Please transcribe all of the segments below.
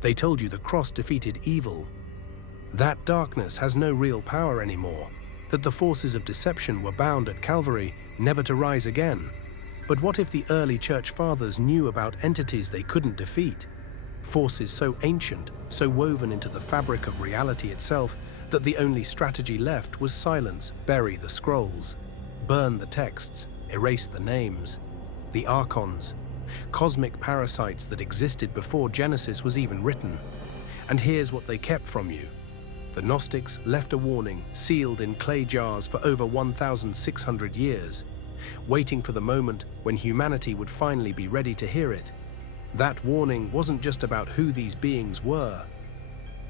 They told you the cross defeated evil. That darkness has no real power anymore, that the forces of deception were bound at Calvary, never to rise again. But what if the early church fathers knew about entities they couldn't defeat? Forces so ancient, so woven into the fabric of reality itself, that the only strategy left was silence, bury the scrolls, burn the texts, erase the names. The Archons, cosmic parasites that existed before Genesis was even written. And here's what they kept from you. The Gnostics left a warning sealed in clay jars for over 1,600 years, waiting for the moment when humanity would finally be ready to hear it. That warning wasn't just about who these beings were.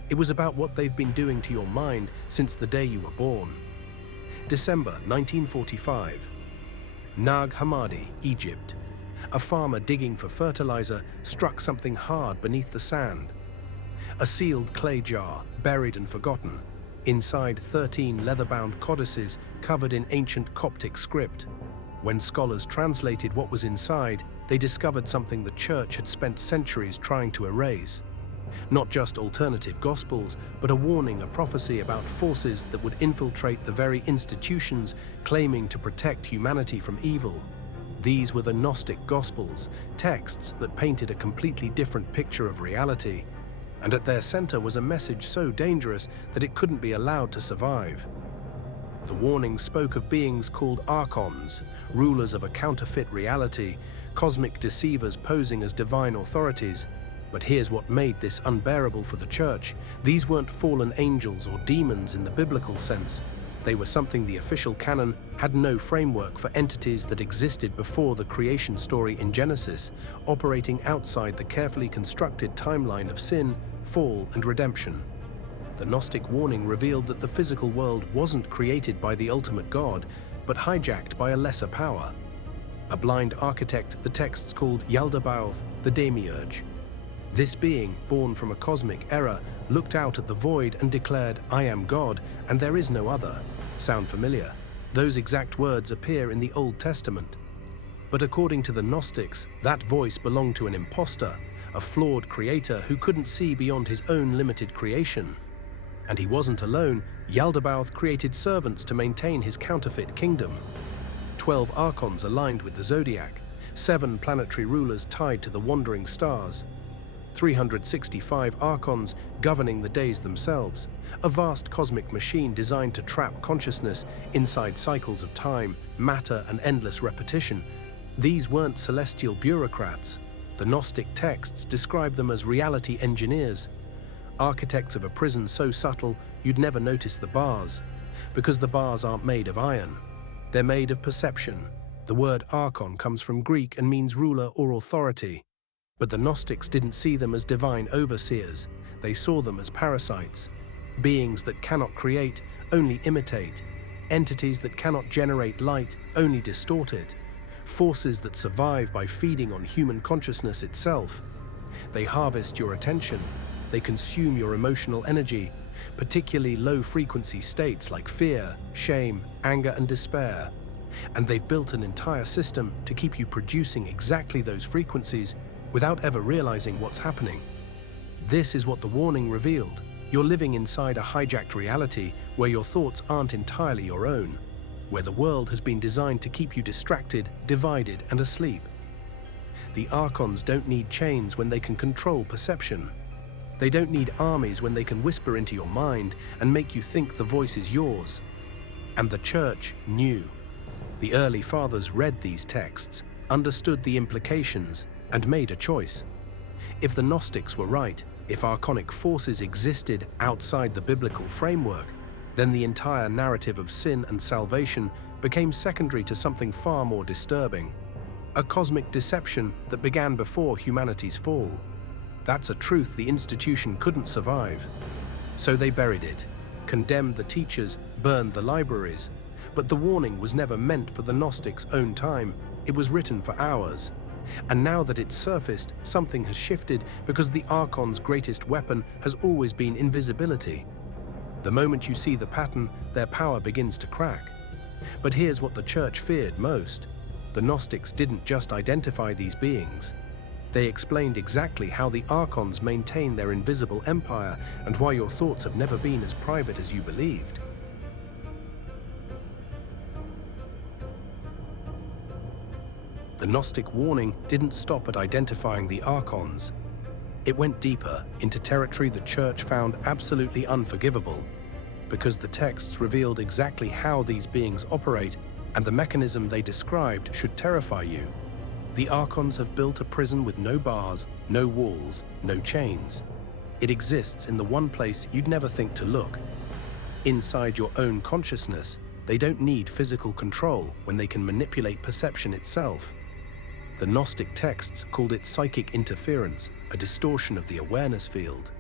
It was about what they've been doing to your mind since the day you were born. December 1945. Nag Hammadi, Egypt. A farmer digging for fertilizer struck something hard beneath the sand. A sealed clay jar, buried and forgotten. Inside 13 leather-bound codices covered in ancient Coptic script. When scholars translated what was inside, they discovered something the church had spent centuries trying to erase. Not just alternative gospels, but a warning, a prophecy about forces that would infiltrate the very institutions claiming to protect humanity from evil. These were the Gnostic Gospels, texts that painted a completely different picture of reality. And at their center was a message so dangerous that it couldn't be allowed to survive. The warning spoke of beings called Archons, rulers of a counterfeit reality, cosmic deceivers posing as divine authorities. But here's what made this unbearable for the church. These weren't fallen angels or demons in the biblical sense. They were something the official canon had no framework for, entities that existed before the creation story in Genesis, operating outside the carefully constructed timeline of sin, fall, and redemption. The Gnostic warning revealed that the physical world wasn't created by the ultimate God, but hijacked by a lesser power. A blind architect the texts called Yaldabaoth, the Demiurge. This being, born from a cosmic error, looked out at the void and declared, "I am God, and there is no other." Sound familiar? Those exact words appear in the Old Testament. But according to the Gnostics, that voice belonged to an imposter, a flawed creator who couldn't see beyond his own limited creation. And he wasn't alone. Yaldabaoth created servants to maintain his counterfeit kingdom. 12 Archons aligned with the zodiac, 7 planetary rulers tied to the wandering stars, 365 Archons governing the days themselves, a vast cosmic machine designed to trap consciousness inside cycles of time, matter, and endless repetition. These weren't celestial bureaucrats. The Gnostic texts describe them as reality engineers, architects of a prison so subtle you'd never notice the bars, because the bars aren't made of iron. They're made of perception. The word Archon comes from Greek and means ruler or authority. But the Gnostics didn't see them as divine overseers. They saw them as parasites, beings that cannot create, only imitate, entities that cannot generate light, only distort it, forces that survive by feeding on human consciousness itself. They harvest your attention. They consume your emotional energy, particularly low-frequency states like fear, shame, anger, and despair. And they've built an entire system to keep you producing exactly those frequencies without ever realizing what's happening. This is what the warning revealed. You're living inside a hijacked reality where your thoughts aren't entirely your own, where the world has been designed to keep you distracted, divided, and asleep. The Archons don't need chains when they can control perception. They don't need armies when they can whisper into your mind and make you think the voice is yours. And the church knew. The early fathers read these texts, understood the implications, and made a choice. If the Gnostics were right, if archonic forces existed outside the biblical framework, then the entire narrative of sin and salvation became secondary to something far more disturbing. A cosmic deception that began before humanity's fall. That's a truth the institution couldn't survive. So they buried it, condemned the teachers, burned the libraries. But the warning was never meant for the Gnostics' own time. It was written for ours. And now that it's surfaced, something has shifted because the Archon's greatest weapon has always been invisibility. The moment you see the pattern, their power begins to crack. But here's what the church feared most. The Gnostics didn't just identify these beings. They explained exactly how the Archons maintain their invisible empire and why your thoughts have never been as private as you believed. The Gnostic warning didn't stop at identifying the Archons. It went deeper into territory the Church found absolutely unforgivable, because the texts revealed exactly how these beings operate, and the mechanism they described should terrify you. The Archons have built a prison with no bars, no walls, no chains. It exists in the one place you'd never think to look. Inside your own consciousness, they don't need physical control when they can manipulate perception itself. The Gnostic texts called it psychic interference, a distortion of the awareness field.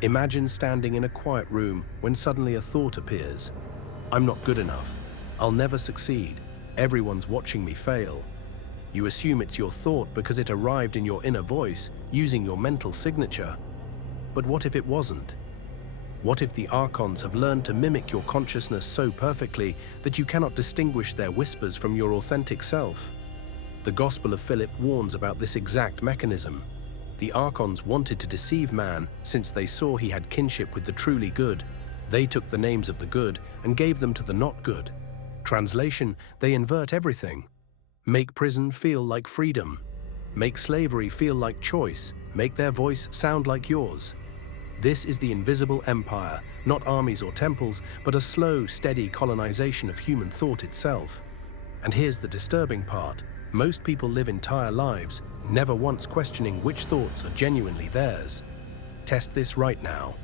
Imagine standing in a quiet room when suddenly a thought appears. I'm not good enough. I'll never succeed. Everyone's watching me fail. You assume it's your thought because it arrived in your inner voice, using your mental signature. But what if it wasn't? What if the Archons have learned to mimic your consciousness so perfectly that you cannot distinguish their whispers from your authentic self? The Gospel of Philip warns about this exact mechanism. The Archons wanted to deceive man since they saw he had kinship with the truly good. They took the names of the good and gave them to the not good. Translation, they invert everything. Make prison feel like freedom. Make slavery feel like choice. Make their voice sound like yours. This is the invisible empire, not armies or temples, but a slow, steady colonization of human thought itself. And here's the disturbing part. Most people live entire lives, never once questioning which thoughts are genuinely theirs. Test this right now.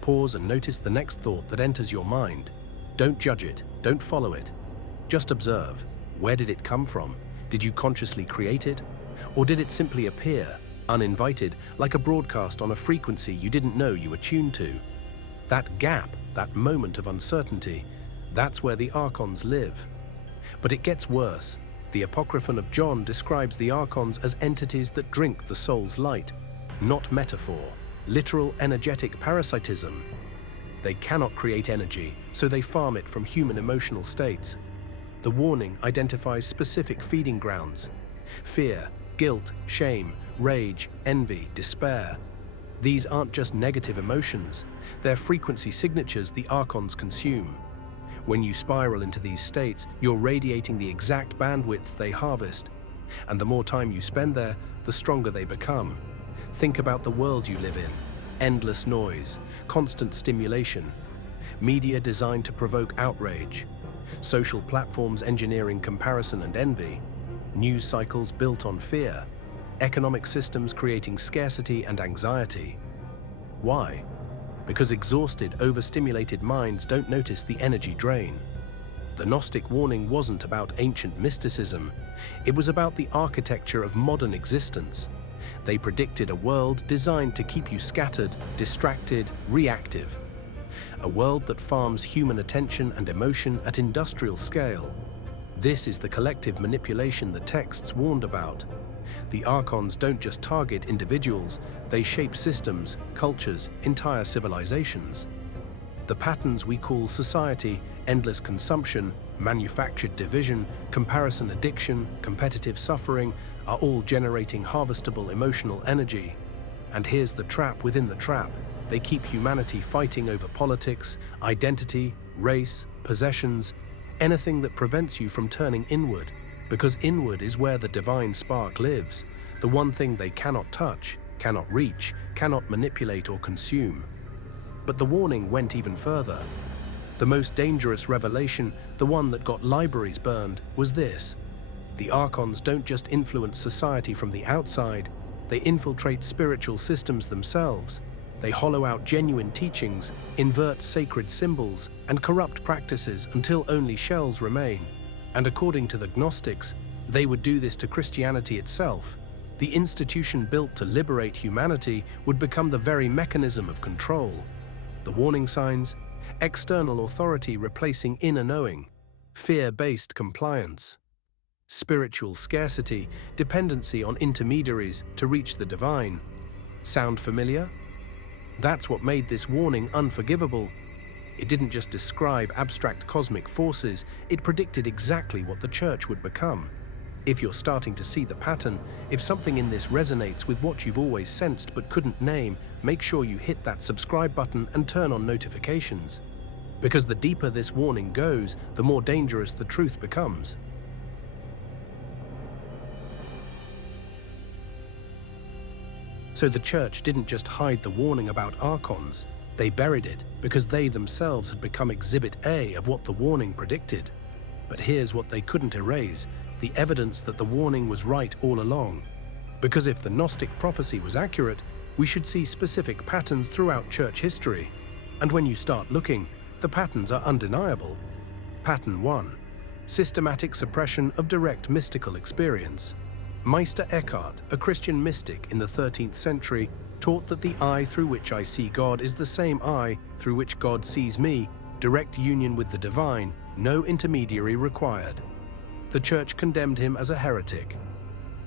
Pause and notice the next thought that enters your mind. Don't judge it, don't follow it. Just observe. Where did it come from? Did you consciously create it? Or did it simply appear, uninvited, like a broadcast on a frequency you didn't know you were tuned to? That gap, that moment of uncertainty, that's where the Archons live. But it gets worse. The Apocryphon of John describes the Archons as entities that drink the soul's light, not metaphor, literal energetic parasitism. They cannot create energy, so they farm it from human emotional states. The warning identifies specific feeding grounds: fear, guilt, shame, rage, envy, despair. These aren't just negative emotions, they're frequency signatures the Archons consume. When you spiral into these states, you're radiating the exact bandwidth they harvest. And the more time you spend there, the stronger they become. Think about the world you live in. Endless noise, constant stimulation, media designed to provoke outrage, social platforms engineering comparison and envy, news cycles built on fear, economic systems creating scarcity and anxiety. Why? Because exhausted, overstimulated minds don't notice the energy drain. The Gnostic warning wasn't about ancient mysticism. It was about the architecture of modern existence. They predicted a world designed to keep you scattered, distracted, reactive. A world that farms human attention and emotion at industrial scale. This is the collective manipulation the texts warned about. The Archons don't just target individuals, they shape systems, cultures, entire civilizations. The patterns we call society, endless consumption, manufactured division, comparison addiction, competitive suffering, are all generating harvestable emotional energy. And here's the trap within the trap. They keep humanity fighting over politics, identity, race, possessions, anything that prevents you from turning inward. Because inward is where the divine spark lives, the one thing they cannot touch, cannot reach, cannot manipulate or consume. But the warning went even further. The most dangerous revelation, the one that got libraries burned, was this. The Archons don't just influence society from the outside, they infiltrate spiritual systems themselves. They hollow out genuine teachings, invert sacred symbols, and corrupt practices until only shells remain. And according to the Gnostics, they would do this to Christianity itself. The institution built to liberate humanity would become the very mechanism of control. The warning signs: external authority replacing inner knowing, fear-based compliance, spiritual scarcity, dependency on intermediaries to reach the divine. Sound familiar? That's what made this warning unforgivable. It didn't just describe abstract cosmic forces, it predicted exactly what the Church would become. If you're starting to see the pattern, if something in this resonates with what you've always sensed but couldn't name, make sure you hit that subscribe button and turn on notifications. Because the deeper this warning goes, the more dangerous the truth becomes. So the Church didn't just hide the warning about Archons, they buried it because they themselves had become Exhibit A of what the warning predicted. But here's what they couldn't erase: the evidence that the warning was right all along. Because if the Gnostic prophecy was accurate, we should see specific patterns throughout Church history. And when you start looking, the patterns are undeniable. Pattern 1. Systematic suppression of direct mystical experience. Meister Eckhart, a Christian mystic in the 13th century, taught that the eye through which I see God is the same eye through which God sees me, direct union with the divine, no intermediary required. The Church condemned him as a heretic.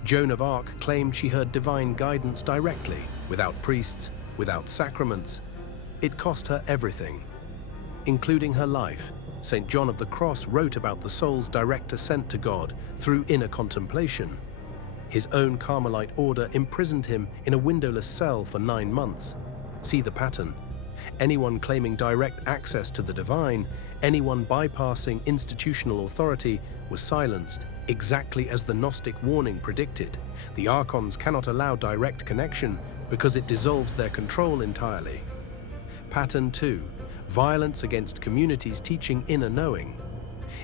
Joan of Arc claimed she heard divine guidance directly, without priests, without sacraments. It cost her everything, including her life. St. John of the Cross wrote about the soul's direct ascent to God through inner contemplation. His own Carmelite order imprisoned him in a windowless cell for 9 months. See the pattern. Anyone claiming direct access to the divine, anyone bypassing institutional authority, was silenced, exactly as the Gnostic warning predicted. The Archons cannot allow direct connection because it dissolves their control entirely. Pattern 2. Violence against communities teaching inner knowing.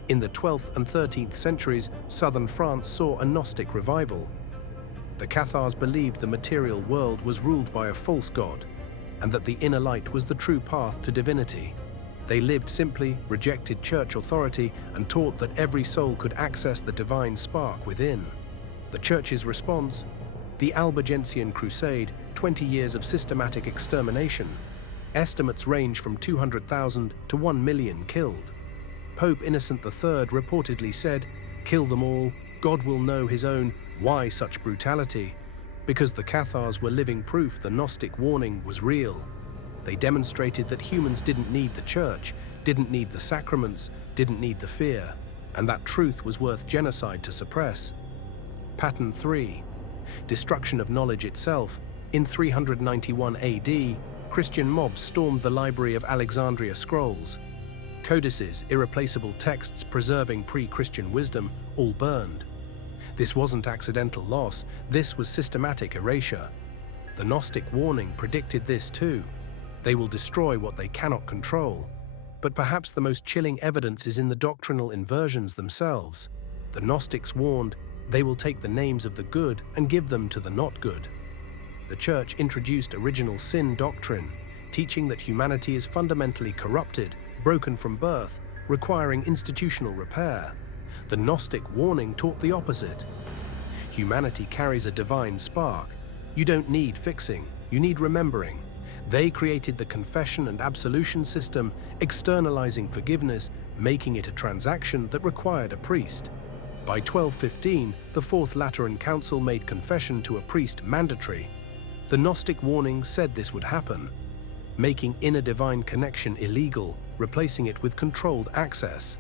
In the 12th and 13th centuries, southern France saw a Gnostic revival. The Cathars believed the material world was ruled by a false god, and that the inner light was the true path to divinity. They lived simply, rejected church authority, and taught that every soul could access the divine spark within. The Church's response? The Albigensian Crusade, 20 years of systematic extermination. Estimates range from 200,000 to 1 million killed. Pope Innocent III reportedly said, "Kill them all, God will know his own. Why such brutality?" Because the Cathars were living proof the Gnostic warning was real. They demonstrated that humans didn't need the Church, didn't need the sacraments, didn't need the fear, and that truth was worth genocide to suppress. Pattern 3. Destruction of knowledge itself. In 391 AD, Christian mobs stormed the library of Alexandria scrolls. Codices, irreplaceable texts preserving pre-Christian wisdom, all burned. This wasn't accidental loss, this was systematic erasure. The Gnostic warning predicted this too. They will destroy what they cannot control. But perhaps the most chilling evidence is in the doctrinal inversions themselves. The Gnostics warned, they will take the names of the good and give them to the not good. The Church introduced original sin doctrine, teaching that humanity is fundamentally corrupted, broken from birth, requiring institutional repair. The Gnostic warning taught the opposite. Humanity carries a divine spark. You don't need fixing, you need remembering. They created the confession and absolution system, externalizing forgiveness, making it a transaction that required a priest. By 1215, the Fourth Lateran Council made confession to a priest mandatory. The Gnostic warning said this would happen, making inner divine connection illegal, replacing it with controlled access.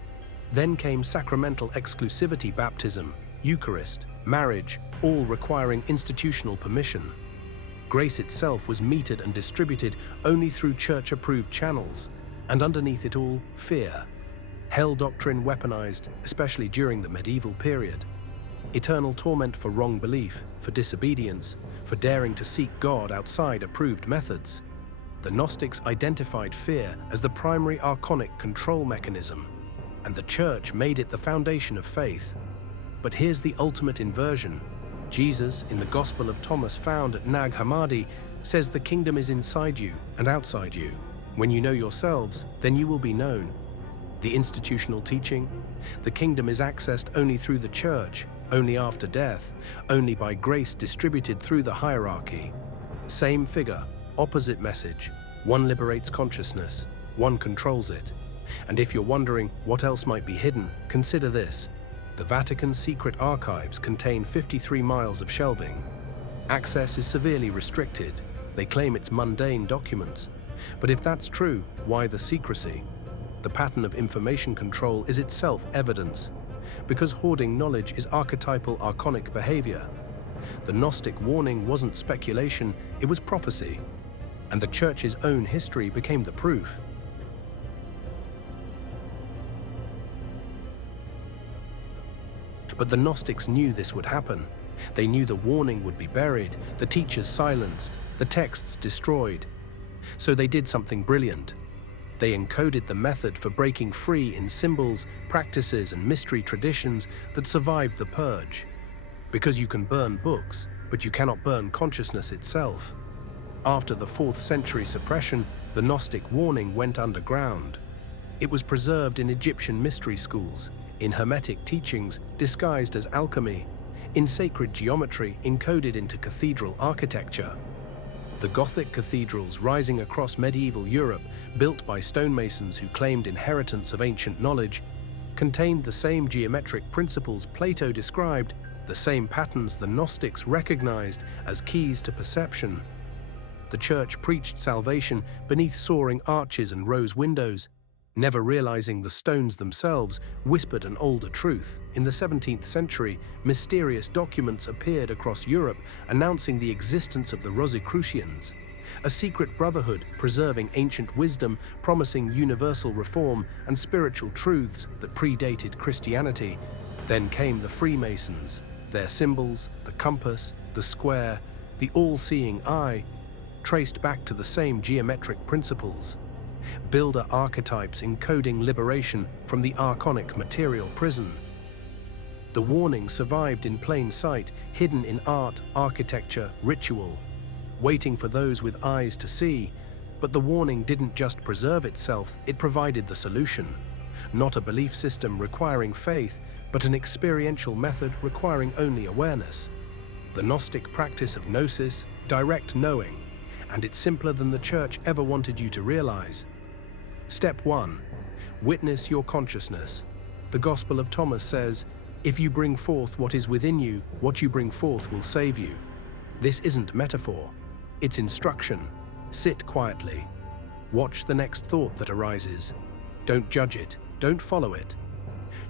Then came sacramental exclusivity baptism, Eucharist, marriage, all requiring institutional permission. Grace itself was metered and distributed only through church-approved channels, and underneath it all, fear. Hell doctrine weaponized, especially during the medieval period. Eternal torment for wrong belief, for disobedience, for daring to seek God outside approved methods. The Gnostics identified fear as the primary archonic control mechanism, and the Church made it the foundation of faith. But here's the ultimate inversion. Jesus, in the Gospel of Thomas found at Nag Hammadi, says the kingdom is inside you and outside you. When you know yourselves, then you will be known. The institutional teaching? The kingdom is accessed only through the Church, only after death, only by grace distributed through the hierarchy. Same figure, opposite message. One liberates consciousness, one controls it. And if you're wondering what else might be hidden, consider this. The Vatican's secret archives contain 53 miles of shelving. Access is severely restricted. They claim it's mundane documents. But if that's true, why the secrecy? The pattern of information control is itself evidence. because hoarding knowledge is archetypal archonic behavior. The Gnostic warning wasn't speculation, it was prophecy, and the Church's own history became the proof. But the Gnostics knew this would happen. They knew the warning would be buried, the teachers silenced, the texts destroyed. So they did something brilliant. They encoded the method for breaking free in symbols, practices, and mystery traditions that survived the purge. Because you can burn books, but you cannot burn consciousness itself. After the 4th century suppression, the Gnostic warning went underground. It was preserved in Egyptian mystery schools, in Hermetic teachings disguised as alchemy, in sacred geometry encoded into cathedral architecture. The Gothic cathedrals rising across medieval Europe, built by stonemasons who claimed inheritance of ancient knowledge, contained the same geometric principles Plato described, the same patterns the Gnostics recognized as keys to perception. The Church preached salvation beneath soaring arches and rose windows, never realizing the stones themselves whispered an older truth. In the 17th century, mysterious documents appeared across Europe announcing the existence of the Rosicrucians, a secret brotherhood preserving ancient wisdom, promising universal reform and spiritual truths that predated Christianity. Then came the Freemasons, their symbols, the compass, the square, the all-seeing eye, traced back to the same geometric principles. Builder archetypes encoding liberation from the archonic material prison. The warning survived in plain sight, hidden in art, architecture, ritual, waiting for those with eyes to see. But the warning didn't just preserve itself, it provided the solution. Not a belief system requiring faith, but an experiential method requiring only awareness. The Gnostic practice of gnosis, direct knowing, and it's simpler than the Church ever wanted you to realize. Step 1. Witness your consciousness. The Gospel of Thomas says, "If you bring forth what is within you, what you bring forth will save you." This isn't metaphor, it's instruction. Sit quietly. Watch the next thought that arises. Don't judge it, don't follow it.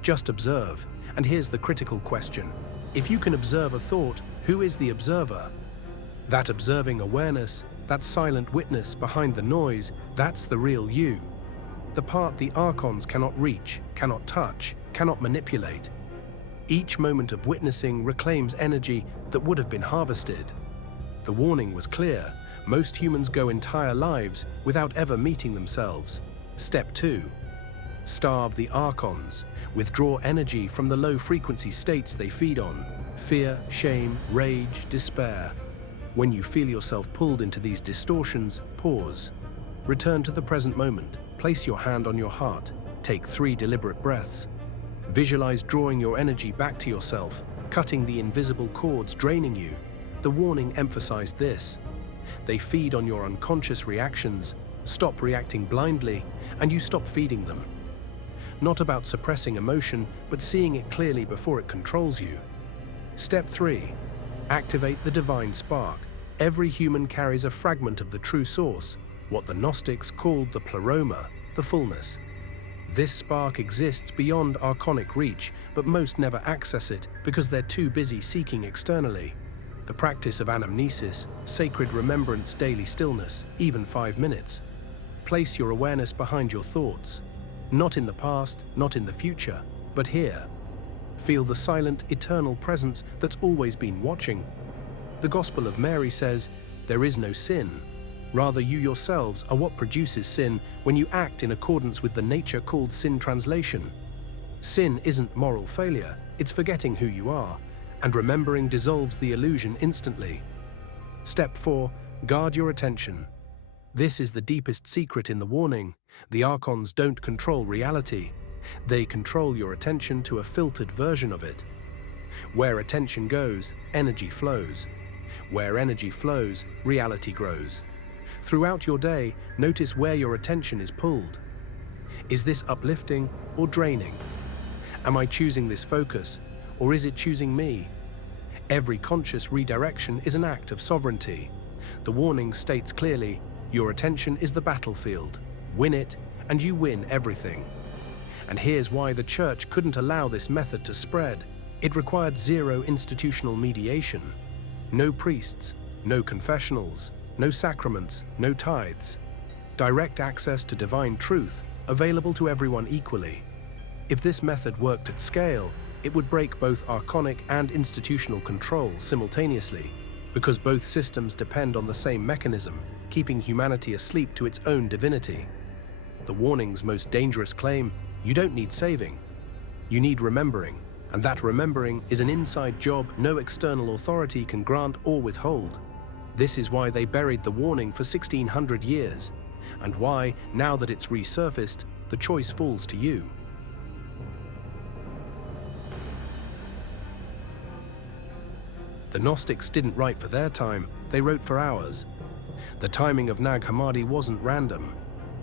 Just observe, and here's the critical question. If you can observe a thought, who is the observer? That observing awareness, that silent witness behind the noise, that's the real you. The part the Archons cannot reach, cannot touch, cannot manipulate. Each moment of witnessing reclaims energy that would have been harvested. The warning was clear. Most humans go entire lives without ever meeting themselves. Step 2. Starve the Archons. Withdraw energy from the low-frequency states they feed on. Fear, shame, rage, despair. When you feel yourself pulled into these distortions, pause. Return to the present moment. Place your hand on your heart. Take 3 deliberate breaths. Visualize drawing your energy back to yourself, cutting the invisible cords draining you. The warning emphasized this. They feed on your unconscious reactions. Stop reacting blindly, and you stop feeding them. Not about suppressing emotion, but seeing it clearly before it controls you. Step 3. Activate the divine spark. Every human carries a fragment of the true source, what the Gnostics called the pleroma, the fullness. This spark exists beyond archonic reach, but most never access it because they're too busy seeking externally. The practice of anamnesis, sacred remembrance, daily stillness, even 5 minutes. Place your awareness behind your thoughts. Not in the past, not in the future, but here. Feel the silent, eternal presence that's always been watching. The Gospel of Mary says, "There is no sin." Rather, you yourselves are what produces sin when you act in accordance with the nature called sin translation. Sin isn't moral failure, it's forgetting who you are, and remembering dissolves the illusion instantly. Step 4. Guard your attention. This is the deepest secret in the warning. The Archons don't control reality. They control your attention to a filtered version of it. Where attention goes, energy flows. Where energy flows, reality grows. Throughout your day, notice where your attention is pulled. Is this uplifting or draining? Am I choosing this focus, or is it choosing me? Every conscious redirection is an act of sovereignty. The warning states clearly, your attention is the battlefield. Win it, and you win everything. And here's why the Church couldn't allow this method to spread. It required zero institutional mediation. No priests, no confessionals, no sacraments, no tithes. Direct access to divine truth, available to everyone equally. If this method worked at scale, it would break both archonic and institutional control simultaneously, because both systems depend on the same mechanism, keeping humanity asleep to its own divinity. The warning's most dangerous claim: you don't need saving. You need remembering, and that remembering is an inside job no external authority can grant or withhold. This is why they buried the warning for 1600 years, and why, now that it's resurfaced, the choice falls to you. The Gnostics didn't write for their time, they wrote for ours. The timing of Nag Hammadi wasn't random.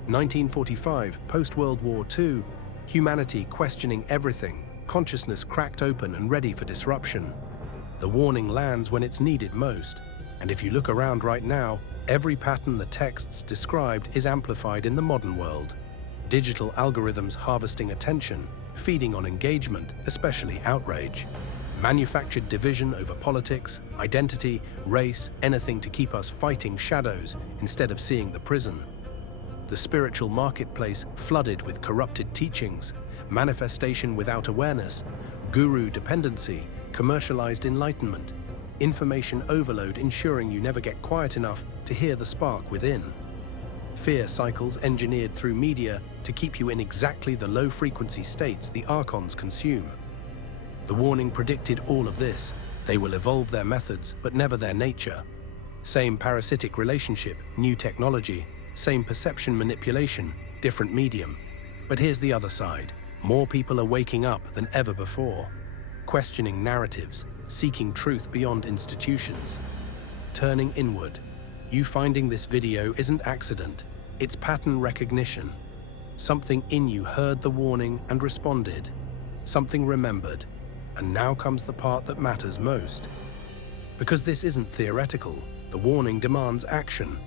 1945, post-World War II, humanity questioning everything, consciousness cracked open and ready for disruption. The warning lands when it's needed most, and if you look around right now, every pattern the texts described is amplified in the modern world. Digital algorithms harvesting attention, feeding on engagement, especially outrage. Manufactured division over politics, identity, race, anything to keep us fighting shadows instead of seeing the prison. The spiritual marketplace flooded with corrupted teachings, manifestation without awareness, guru dependency, commercialized enlightenment, information overload ensuring you never get quiet enough to hear the spark within. Fear cycles engineered through media to keep you in exactly the low-frequency states the Archons consume. The warning predicted all of this. They will evolve their methods, but never their nature. Same parasitic relationship, new technology, same perception manipulation, different medium. But here's the other side. More people are waking up than ever before, questioning narratives, seeking truth beyond institutions, turning inward. You finding this video isn't accident, it's pattern recognition. Something in you heard the warning and responded. Something remembered. And now comes the part that matters most. Because this isn't theoretical, the warning demands action.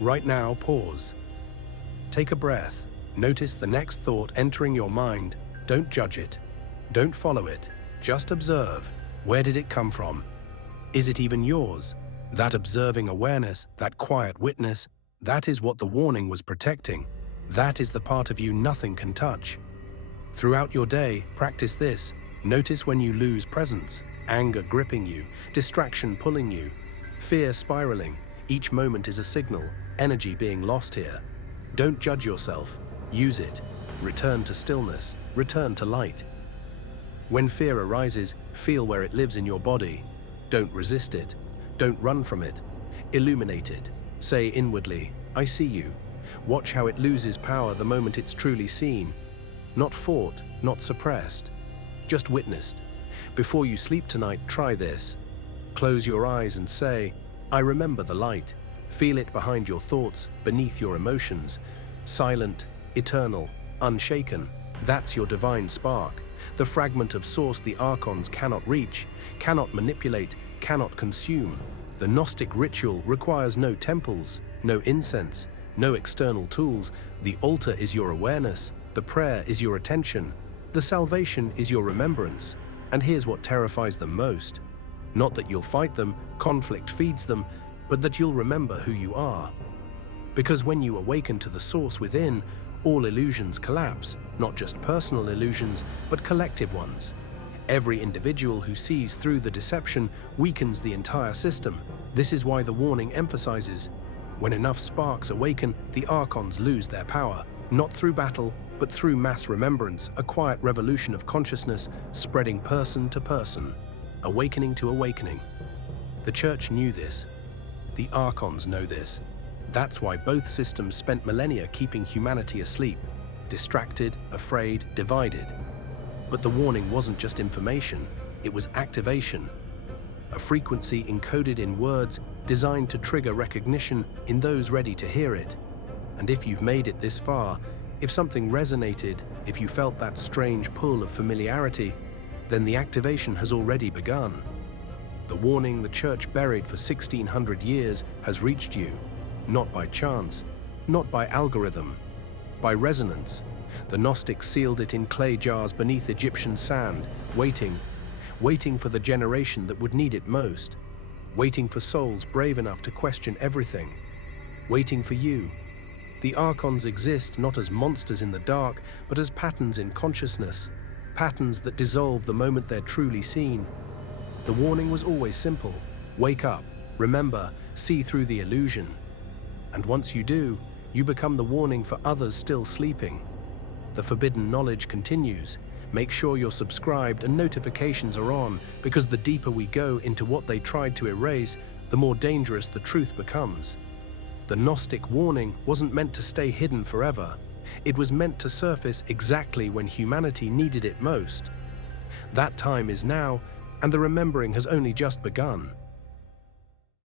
Right now, pause. Take a breath. Notice the next thought entering your mind. Don't judge it. Don't follow it. Just observe. Where did it come from? Is it even yours? That observing awareness, that quiet witness, that is what the warning was protecting. That is the part of you nothing can touch. Throughout your day, practice this. Notice when you lose presence, anger gripping you, distraction pulling you, fear spiraling. Each moment is a signal, energy being lost here. Don't judge yourself. Use it. Return to stillness. Return to light. When fear arises, feel where it lives in your body. Don't resist it. Don't run from it. Illuminate it. Say inwardly, I see you. Watch how it loses power the moment it's truly seen. Not fought, not suppressed. Just witnessed. Before you sleep tonight, try this. Close your eyes and say, I remember the light. Feel it behind your thoughts, beneath your emotions. Silent, eternal, unshaken. That's your divine spark. The fragment of source the Archons cannot reach, cannot manipulate, cannot consume. The Gnostic ritual requires no temples, no incense, no external tools. The altar is your awareness. The prayer is your attention. The salvation is your remembrance. And here's what terrifies them most. Not that you'll fight them, conflict feeds them, but that you'll remember who you are. Because when you awaken to the source within, all illusions collapse, not just personal illusions, but collective ones. Every individual who sees through the deception weakens the entire system. This is why the warning emphasizes, when enough sparks awaken, the Archons lose their power, not through battle, but through mass remembrance, a quiet revolution of consciousness spreading person to person, awakening to awakening. The Church knew this. The Archons know this. That's why both systems spent millennia keeping humanity asleep, distracted, afraid, divided. But the warning wasn't just information, it was activation. A frequency encoded in words designed to trigger recognition in those ready to hear it. And if you've made it this far, if something resonated, if you felt that strange pull of familiarity, then the activation has already begun. The warning the Church buried for 1600 years has reached you, not by chance, not by algorithm, by resonance, The Gnostics sealed it in clay jars beneath Egyptian sand, waiting for the generation that would need it most, waiting for souls brave enough to question everything, waiting for you. The Archons exist not as monsters in the dark, but as patterns in consciousness, patterns that dissolve the moment they're truly seen. The warning was always simple: wake up, remember, see through the illusion. And once you do, you become the warning for others still sleeping. The forbidden knowledge continues. Make sure you're subscribed and notifications are on, because the deeper we go into what they tried to erase, the more dangerous the truth becomes. The Gnostic warning wasn't meant to stay hidden forever. It was meant to surface exactly when humanity needed it most. That time is now, and the remembering has only just begun.